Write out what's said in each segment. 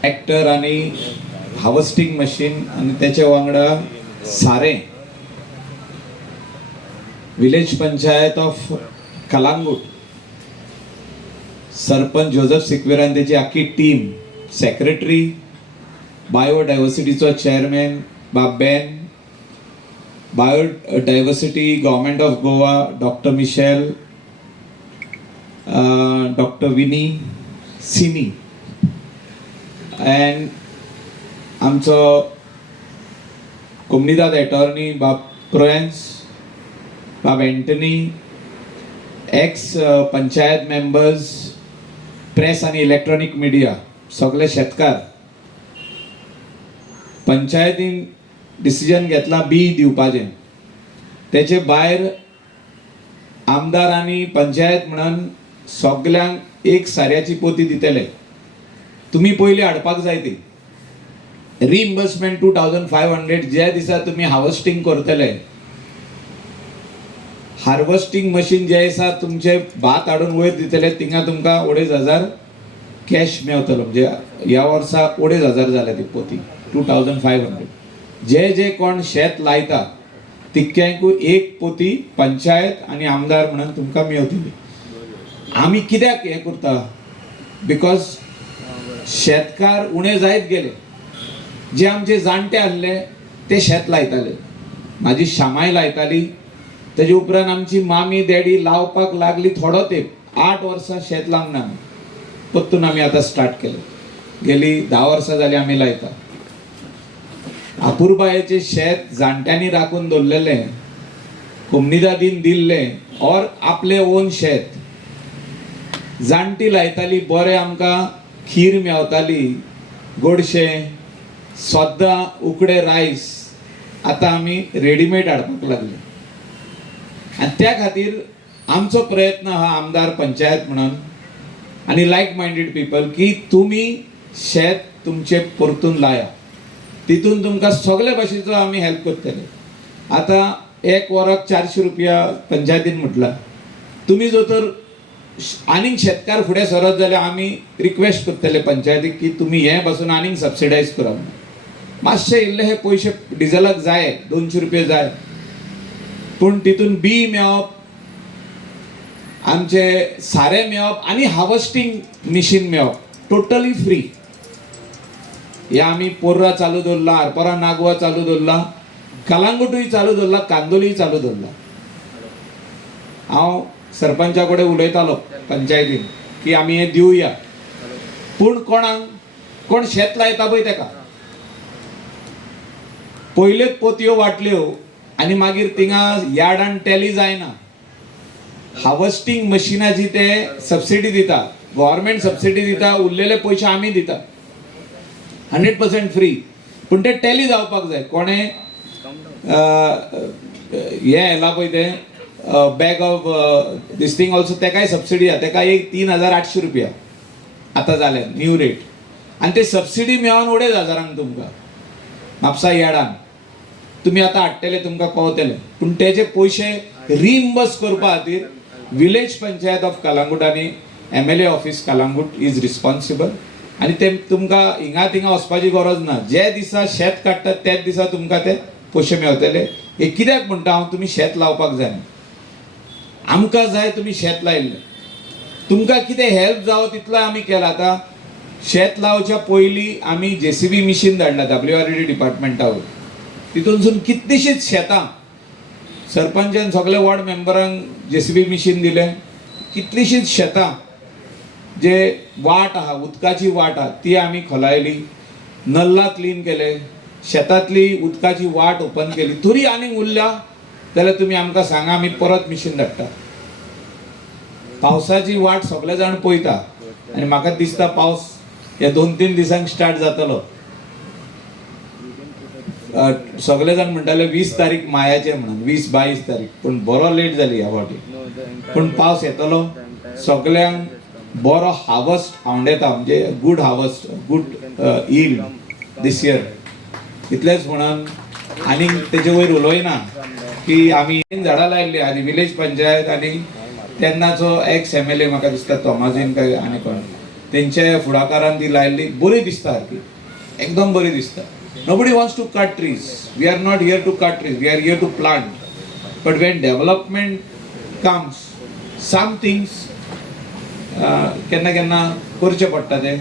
Tractor आणि harvesting machine आणि त्याच्या वांगडा सारे village panchayat of Calangute sarpanch Joseph सिक्वेरान त्याची आखी टीम, सेक्रेटरी, बायोडायव्हर्सिटीचो चेअरमॅन बाबेन, biodiversity government of Goa doctor Michelle, doctor विनी सिनी, अँड आमचो कोमनीदाद अटॉर्नी बाब प्रोयन्स, बाब Antony, ex panchayat members, press आणि इलेक्ट्रॉनिक मीडिया, सगळे शेतकार. पंचायतीन डिसिजन घेतला बी दिवपाचें. तेचे भायर आमदारांनी पंचायत म्हणून सगळ्यांक एक साऱ्याची पोती दितले. तुम्ही पयली हाडपाक जाय ती रिइम्बर्समेंट 2500 ज्या दिसा तुम्ही हार्वेस्टिंग करतले. हार्वेस्टिंग मशीन जे आसा तुमचे भात हाडून वयर दितले तिंगा तुमकां 2500 कॅश मेळटलो. म्हणजे ह्या वर्सा 2500 जाले ती पोती 2500. जे जे कोण शेत लायता तितक्यांकूय एक पोती पंचायत आणि आमदार म्हणून तुमकां मेळटली. आमी कित्याक हें करता? बिकॉज शेतकार उणे जायत गेले. जे आमचे जाणटे आसले ते शेत लायताले. म्हाजी शामाय लायताली. तेजे उपरांत आमची मामी डॅडी लावपाक लागली. थोडो तेंप 8 वर्सां शेत लावंक ना. परतून आमी आतां स्टार्ट केलें. गेली 10 वर्सां जाली आमी लायता. आपुरबायेचे शेत जाणट्यांनी राखून दवरलेलें, कोमनीदादीन दिल्लें, और आपले ओन शेत जाणटी लायताली. बरें आमकां खीर मेवताली, गोडशें, सद्दां उकडे रायस. आतां आमी रेडीमेड हाडपाक लागले. आनी त्या खातीर आमचो प्रयत्न हा आमदार पंचायत म्हणून आणि लायक मायंडेड पीपल की तुमी शेत तुमचे परतून लाया. तितून तुमकां सगळे भाशेचो आमी हेल्प करतले. आतां 1 वराक 400 रुपया पंचायतीन म्हटला. तुमी जर तर आनीक शेतकार फुडें सरत जाल्यार आमी रिक्वेस्ट करतले पंचायतीक की तुमी हें पासून आनीक सबसिडायज करा. मातशे इल्ले हे पयशे डिझेलाक जाय, 200 रुपया जाय, पूण तितून बी मेळप, आमचे सारे मेळप आणि हार्वेस्टिंग मशीन मेळप टोटली फ्री. हे आमी पोर्रा चालू दवरला, आरपोरा नागवा चालू दवरला, कलांगूटूय चालू दवरला, कांदोलीय चालू दवरला. हांव सरपंचा कडेन उलयतालो पंचायतीन की आमी हे दिवया, पूण कोणाक? कोण शेत लायता पळय तेका. पयलेच पोतयो वाटल्यो आनी मागीर थिंगा यार्डान टॅली जायना. हार्वेस्टिंग मशिनाची ते सबसिडी दिता, गव्हर्नमेंट सबसिडी दिता, उरलेले पयशे आमी दिता 100% फ्री. पूण ते टॅली जावपाक जाय. कोणे हे येला पळय ते bag of this thing also तेकाय सबसिडी आहा. तेका एक 3800 रुपया आतां जाले न्यू रेट. आनी ते सबसिडी मेळोन 2500 तुमकां म्हापसा यार्डान तुमी आतां हाडटले तुमकां पावतले. पूण तेजे पयशे रिइम्बर्स करपा खातीर विलेज पंचायत ऑफ कलांगूट आनी MLA office Calangute is responsible. आनी ते तुमकां हिंगा थिंगा वचपाची गरज ना. जे दिसा शेत काडटात त्याच दिसा तुमकां ते पयशे मेळटले. हे कित्याक म्हणटा हांव? तुमी शेत लावपाक जाय. आमकां जाय तुमी शेत लायिल्लें. तुमकां कितें हेल्प जावो तितलो आमी केला. आतां शेत लावच्या पयलीं आमी JCB मिशीन धाडला WRD डिपार्टमेंटावर. तितूनसून कितलीशींच शेतां सरपंचान सगळे वॉर्ड मेंबरांक JCB मिशीन दिलें. कितलीशींच शेतां जे वाट आहा, उदकाची वाट आहा, ती आमी खोलायली, नल्ला क्लीन केले, शेतांतली उदकाची वाट ओपन केली. तरी आनीक उरल्या जाल्यार तुमी आमकां सांगा, आमी परत मिशीन धाडटा. पावसाची वाट सगळे जाण पळयता आनी म्हाका दिसता पावस हे 2-3 दिसांक स्टार्ट जातलो. सगळे जाण म्हणटाले 20 तारीख मायाचे म्हणून, 20-22 तारीख, पूण बरो लेट जाली ह्या फावटी. पूण पावस येतलो. सगळ्यांक बरो हार्वेस्ट हांवड येता, म्हणजे good harvest, good yield this year. इतलेंच म्हणून आनीक तेजे वयर उलोयना की आमी झाडां लायिल्लीं आनी विलेज पंचायत आनी तेन्नाचो एक्स MLA म्हाका दिसता तोमाजीन काय आनी कोण तेंच्या फुडाकारान ती लायल्ली बरी दिसता सारकी एकदम बरी दिसता. Nobody wants to cut trees. We are not here to cut trees. We are here to plant. But when development comes, some things केन्ना केन्ना करचे पडटा ते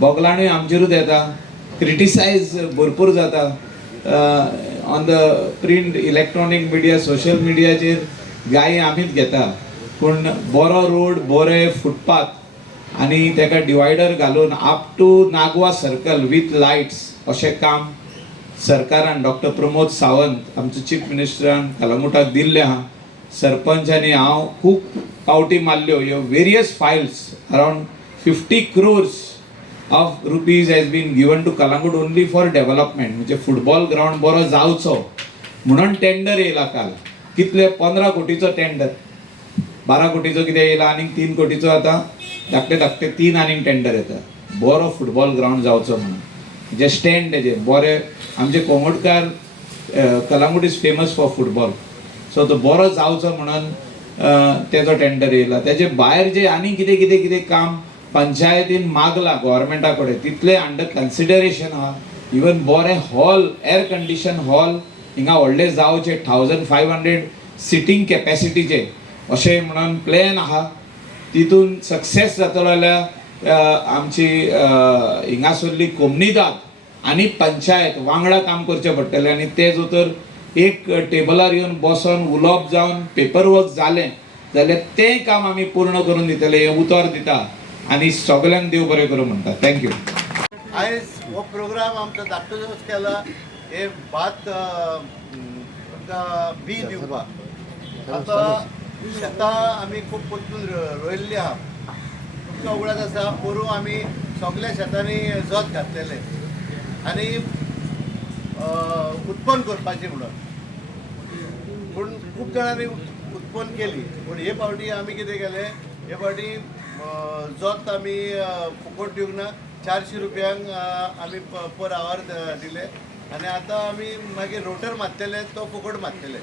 बोगलाणूय आमचेरूच येता, क्रिटिसायज भरपूर जाता on the print electronic media social मिडियाचेर गायी आमीच घेता. पूण बरो रोड बरे फुटपाथ आनी तेका डिवायडर घालून up to Nagoa circle with lights अशें काम सरकारान डॉक्टर प्रमोद सावंत आमचो चीफ मिनिस्टरान कलंगुटाक दिल्लें आहा. सरपंच आनी हांव खूब पावटी मारल्यो. ह्यो various files around 50 crores of rupees has been given to Calangute only for development. म्हणजे फुटबॉल ग्राउंड बरो जावचो म्हणून टेंडर येयला काल. कितले 15 कोटीचो टेंडर, 12 कोटीचो कितें येयला आनीक 3 कोटीचो आतां धाकटे धाकटे 3 आनीक टेंडर येता बरो फुटबॉल ग्राउंड जावचो म्हणून. जे स्टँड तेजे बरे आमचे कोंगुटकार Calangute is famous for football. So तो बरो जावचो म्हणून तेजो टेंडर येयला. तेजे भायर जे आनी कितें कितें कितें काम पंचायतीन मागला गव्हर्मेंटा कडेन तितले अंडर कन्सिडरेशन आहा. इवन बरे हॉल एअर कंडिशन हॉल हिंगा व्हडले जावचे 1500 सिटींग कॅपॅसिटीचे अशें म्हणून प्लॅन आहा. तितून सक्सेस जातलो जाल्यार आमची हिंगासरली कोमनीदाद आनी पंचायत वांगडा काम करचें पडटलें आनी ते जोतर एक टेबलार येवन बसोन उलोवप जावन पेपर वर्क जालें जाल्यार तें काम आमी पूर्ण करून दितले हें उतर दिता आनी सगळ्यांक देव बरें करूं म्हणटा. थँक्यू. आयज हो प्रोग्राम आमचो धाकटो जोच केला हे भात बी दिवपाक. आतां शेतां आमी खूब पयसून रोयल्लीं आहा. तुमकां उगडास आसा पोरूं आमी सगळ्या शेतांनी जोत घातलेले आनी उत्पन्न करपाचें म्हणून. पूण खूब जाणांनी उत्पन्न केली पूण हे फावटी आमी कितें केलें हे फावटी जोत आमी फुकट दिवंक ना. 400 रुपयांक आमी पर आवर दिले आनी आतां आमी मागीर रोटर मारतले तो फुकट मारतले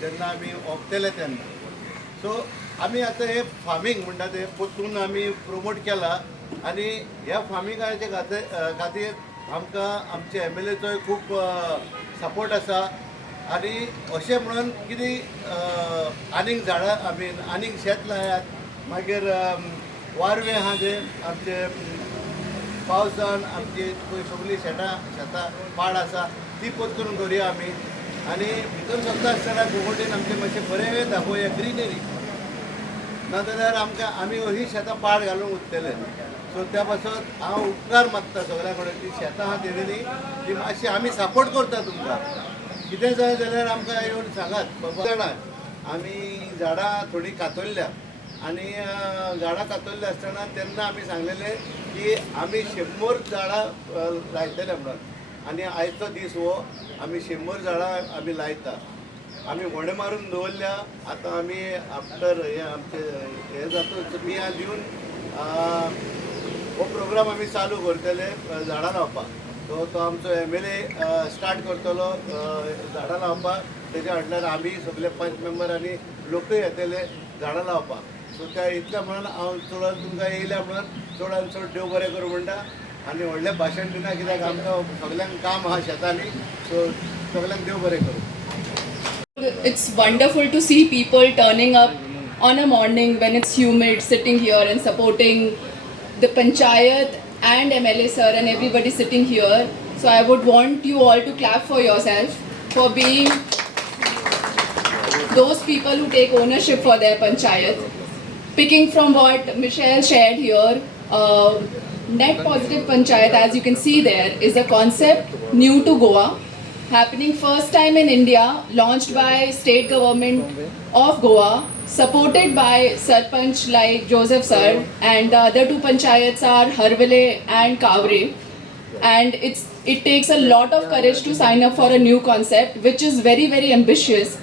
जेन्ना आमी ओंपतले तेन्ना. सो आमी आतां हे फार्मींग म्हणटा ते पोतून आमी प्रमोट केला आनी ह्या फार्मिंगाचे खातीर आमकां आमचे MLAचोय खूब सपोर्ट आसा. आनी अशें म्हणून कितें आनीक झाडां आनीक शेत लायात. मागीर वारवे आहा जे आमचे पावसान आमची सगळीं शेतां पाड आसा ती पोत्तून करुया आमी. आनी भितर वचता आसतना कोंकणीन आमचें मातशें बरें दाखोवया ग्रिनरी नाजाल्यार आमी अशीं शेतां पाड घालून उरतले. सो त्या पासून हांव उपकार मागता सगळ्या कडेन ती शेतां आहा तेणी ती मातशी आमी सपोर्ट करता तुमकां. कितें जाय जाल्यार आमकां येवन सांगात. बाबा जाणां आमी झाडां थोडीं कातरल्या आनी झाडां कातरले आसतना तेन्ना आमी सांगलेलें की आमी 100 झाडां लायतले म्हणून. आनी आयचो दीस हो आमी 100 झाडां आमी लायता. आमी व्हडें मारून दवरल्या. आतां आमी आफ्टर हे आमचे हे जाता बियां दिवन हो प्रोग्राम आमी चालू करतले झाडां लावपाक. सो तो आमचो MLA स्टार्ट करतलो झाडां लावपाक. तेच्या फाटल्यान आमी सगळे 5 मेंबर आनी लोकूय येतले झाडां लावपाक. सो त्या इतल्या म्हणून हांव चड तुमकां येयल्या म्हणून चडान चड देव बरें करूं म्हणटा आनी व्हडलें भाशण दिना कित्याक आमकां सगळ्यांक काम आहा शेतांनी. सो सगळ्यांक देव बरें करूं. It's wonderful to see people turning up on a morning when it's humid, sitting here and supporting the Panchayat and MLA sir and everybody sitting here. So I would want you all to clap for yourself for being those people who take ownership for their Panchayat. Picking from what Michelle shared here, Net Positive Panchayat, as you can see there, is a concept new to Goa, happening first time in India, launched by state government of Goa, supported by Sarpanch like Joseph sir, and the other 2 panchayats are Harvale and Kavre. And it takes a lot of courage to sign up for a new concept, which is very, very ambitious.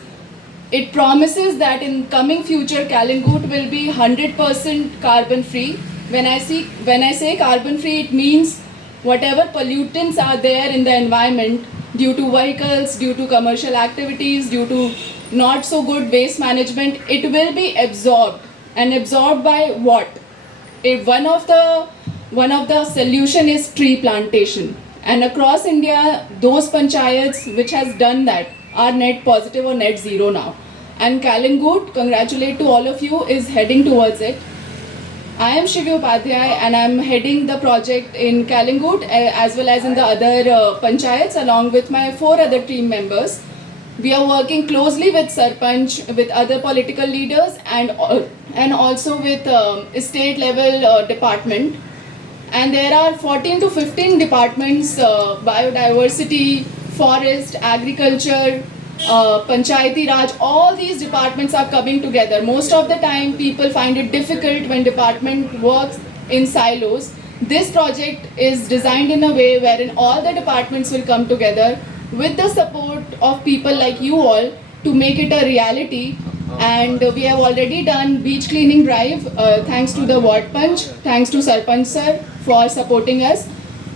It promises that in coming future, Kalingut will be 100% carbon free. When I say carbon free, it means whatever pollutants are there in the environment due to vehicles, due to commercial activities, due to not so good waste management, it will be absorbed. And absorbed by what? One of the one of the solution is tree plantation. And across India, those panchayats which has done that are net positive or net zero now. And Kalingut, congratulate to all of you, is heading towards it. I am Shivi Upadhyay and I am heading the project in Kalingut as well as in the other panchayats along with my 4 other team members. We are working closely with Sarpanch, with other political leaders and also with state level department. And there are 14 to 15 departments, biodiversity, forest, agriculture, Panchayati Raj, all these departments are coming together. Most of the time people find it difficult when department works in silos. This project is designed in a way wherein all the departments will come together with the support of people like you all to make it a reality. And we have already done beach cleaning drive thanks to the ward punch, thanks to Sarpanch sir for supporting us.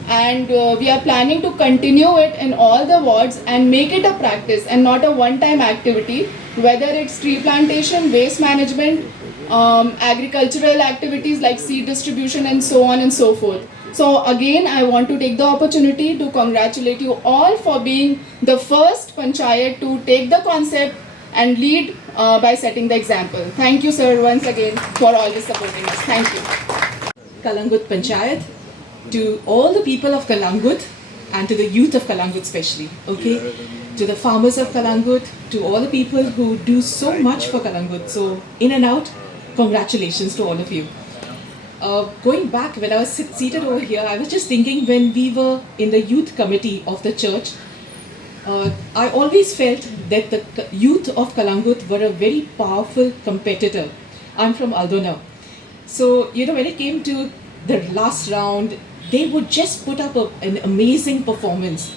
And we are planning to continue it in all the wards and make it a practice and not a one-time activity, whether it's tree plantation, waste management, agricultural activities like seed distribution and so on and so forth. So again, I want to take the opportunity to congratulate you all for being the first panchayat to take the concept and lead by setting the example. Thank you, sir, once again for always supporting us. Thank you. Kalangut Panchayat, to all the people of Kalangut and to the youth of Kalangut especially, okay? To the farmers of Kalangut, to all the people who do so much for Kalangut. So in and out, congratulations to all of you. Going back, when I was seated over here, I was just thinking when we were in the youth committee of the church, I always felt that the youth of Kalangut were a very powerful competitor. I'm from Aldona. So, when it came to the last round, they would just put up an amazing performance.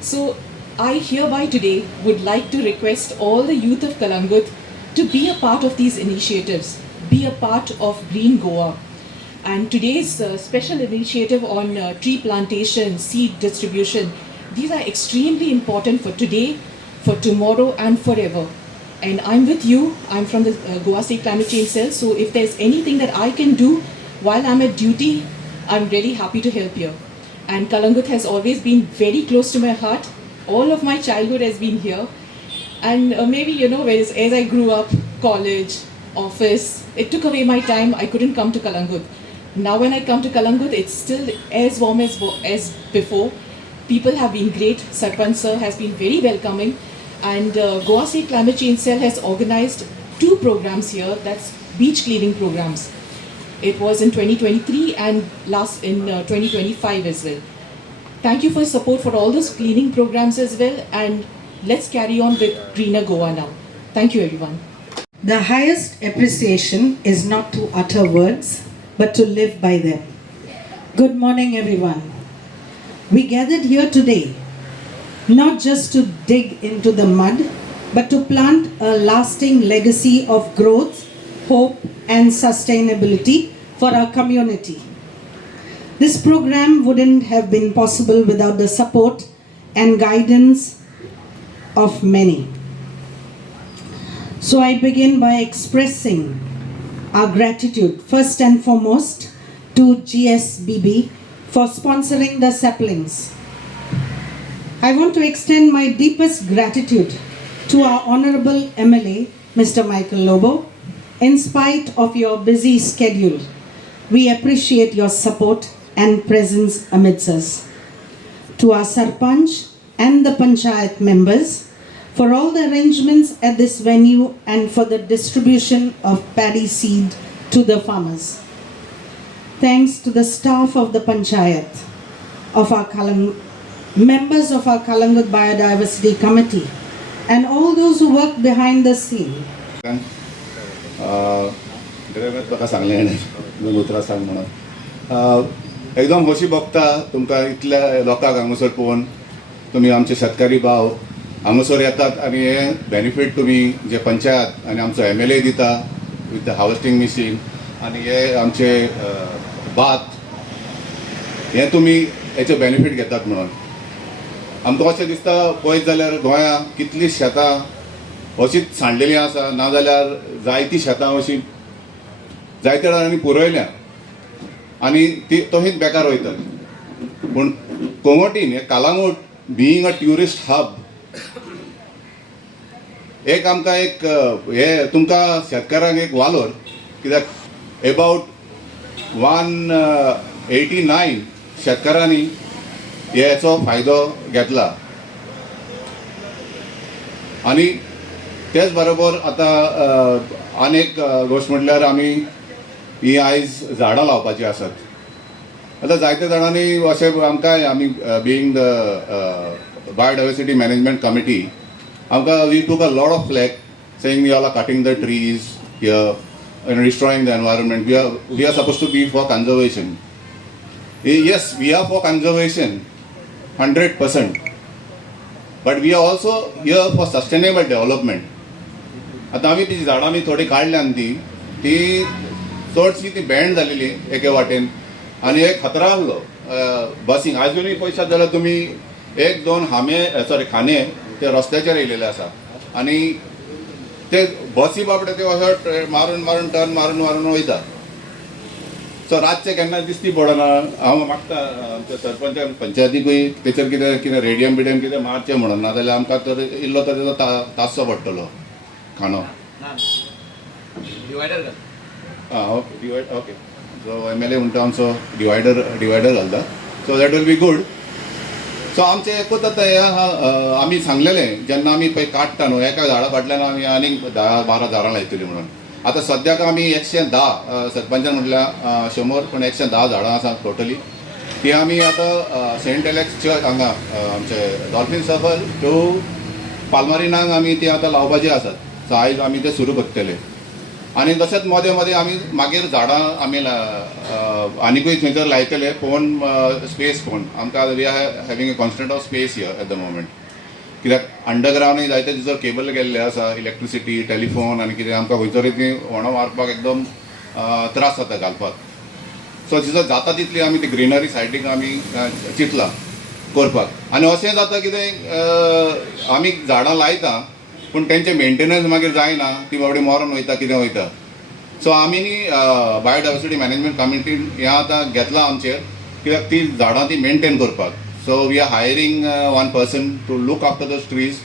So, I hereby today would like to request all the youth of Kalangut to be a part of these initiatives, be a part of Green Goa. And today's special initiative on tree plantation, seed distribution, these are extremely important for today, for tomorrow and forever. And I'm with you, I'm from the Goa State Climate Change Cell, so if there's anything that I can do while I'm at duty, I'm really happy to help you. And Kalangut has always been very close to my heart. All of my childhood has been here. And maybe, as I grew up, college, office, it took away my time, I couldn't come to Kalangut. Now when I come to Kalangut, it's still as warm as before. People have been great. Sarpanch sir has been very welcoming. And Goa State Climate Change Cell has organized 2 programs here, that's beach cleaning programs. It was in 2023 and last in 2025 as well. Thank you for your support for all those cleaning programs as well, and let's carry on with Greener Goa now. Thank you everyone. The highest appreciation is not to utter words, but to live by them. Good morning everyone. We gathered here today not just to dig into the mud, but to plant a lasting legacy of growth, hope and sustainability for our community. This program wouldn't have been possible without the support and guidance of many. So I begin by expressing our gratitude first and foremost to GSBB for sponsoring the saplings. I want to extend my deepest gratitude to our Honorable MLA, Mr. Michael Lobo. In spite of your busy schedule, we appreciate your support and presence amidst us. To our Sarpanch and the Panchayat members for all the arrangements at this venue and for the distribution of paddy seed to the farmers. Thanks to the staff of the Panchayat, of our members of our Kalangut Biodiversity Committee, and all those who work behind the scene. ताका सांगलें दोन उतरां सांग म्हणून एकदम खोशी भोगता तुमकां इतल्या लोकांक हांगासर पळोवन. तुमी आमचे शेतकारी भाव हांगासर येतात आनी हे बेनिफीट तुमी जे पंचायत आनी आमचो MLA दिता विथ द हार्वेस्टिंग मशीन आनी हे आमचे भात हे तुमी हेचे बेनिफीट घेतात म्हणून. आमकां अशें दिसता पळयत जाल्यार गोंयांत कितलीं शेतां अशीच सांडलेलीं आसा, नाजाल्यार जायतीं शेतां अशीं जायत्या जाणांनी पुरयल्या आनी ती तशीच बेकार वयतली. पूण कोंगोटीन हे Calangute being a tourist hub एक आमकां एक हे तुमकां शेतकारांक एक वालोर, कित्याक अबावट 189 शेतकारांनी हेचो फायदो घेतला. आनी तेच बरोबर आतां आनी एक गोश्ट म्हटल्यार आमी ही आयज झाडां लावपाची आसात. आतां जायत्या जाणांनी अशें आमकां आमी being the biodiversity management committee आमकां we took a lot of flak saying we are cutting the trees here and destroying the environment. We are supposed to be for conservation. Yes, we are for conservation 100%, but we are also here for sustainable development. आता आमी ती झाडां आमी थोडी काडल्यान ती चडशी ती band जालेली एके वाटेन आनी एक खतरा आहलो बसींग. आजुनूय पळयशात जाल्यार तुमी एक दोन खाने ते रस्त्याचेर येयलेले आसा आनी ते बसी बाबडे ते अशे मारून टर्न मारून वयता. सो रातचे केन्ना दिसती पडना. हांव मागता आमच्या सरपंच पंचायतीकूय तेचेर कितें रेडियम बिडियम कितें मारचें म्हणून, नाजाल्यार आमकां तर इल्लो तर तेजो तासचो पडटलो खाणो. ओके. सो MLA म्हणटा आमचो डिवायडर घालता. So that will be good. So आमचें एकूच आतां हें आहा, आमी सांगलेलें जेन्ना आमी पळय काडटा न्हू एका झाडा फाटल्यान आमी आनीक 10-12 झाडां लायतलीं म्हणून. आतां सद्याक आमी 110 सरपंचान म्हटल्यार 100 पूण 110 झाडां आसा टोटली. ती आमी आतां सेंट एलेक्स चर्च हांगा आमचे डॉल्फीन सर्कल टू पालमारीनाक आमी ती आतां लावपाची आसात. सो आयज आमी ते सुरू करतले. आनी तशेंच मदें मदें आमी मागीर झाडां आमी आनिकूय थंयसर लायतले पळोवन स्पेस पळोवन. आमकां we are having a constant of space here at the moment. कित्याक अंडरग्रावंडूय जायते थंयसर केबल गेल्ले आसा, इलेक्ट्रिसिटी, टेलिफोन आनी कितें आमकां खंयसरूय ती व्हणो मारपाक एकदम त्रास जाता घालपाक. सो थंयसर जाता तितली आमी ती ग्रिनरी सायडीक आमी चिंतला करपाक. आनी अशें जाता कितें आमी झाडां लायता पूण तेंचे मेंटेनन्स मागीर जायना, ती बाबडी मरून वयता कितें वयता. सो आमी न्ही बायोडायवर्सिटी मॅनेजमेंट कमिटीन हें आतां घेतलां आमचेर, कित्याक ती झाडां ती मेंटेन करपाक. So we are hiring 1 person to look after the trees.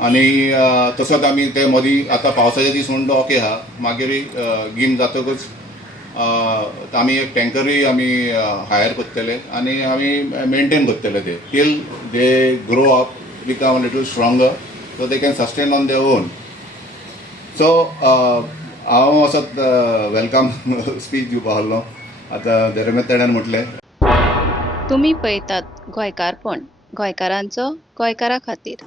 आनी तसोच आमी ते मदीं आतां पावसाचे दीस म्हणून ओके आहा. मागीर गीम जातकच आमी एक टँकरूय आमी हायर करतले आनी आमी मेंटेन करतले ते till they grow up, become a little stronger, so they can sustain on their own. So हांव असोच वेलकम स्पीच दिवपा आहलो. आतां देरमेताड्यान म्हटलें. तुमी पळयतात गोंयकारपण, गोंयकारांचो गोंयकारा खातीर.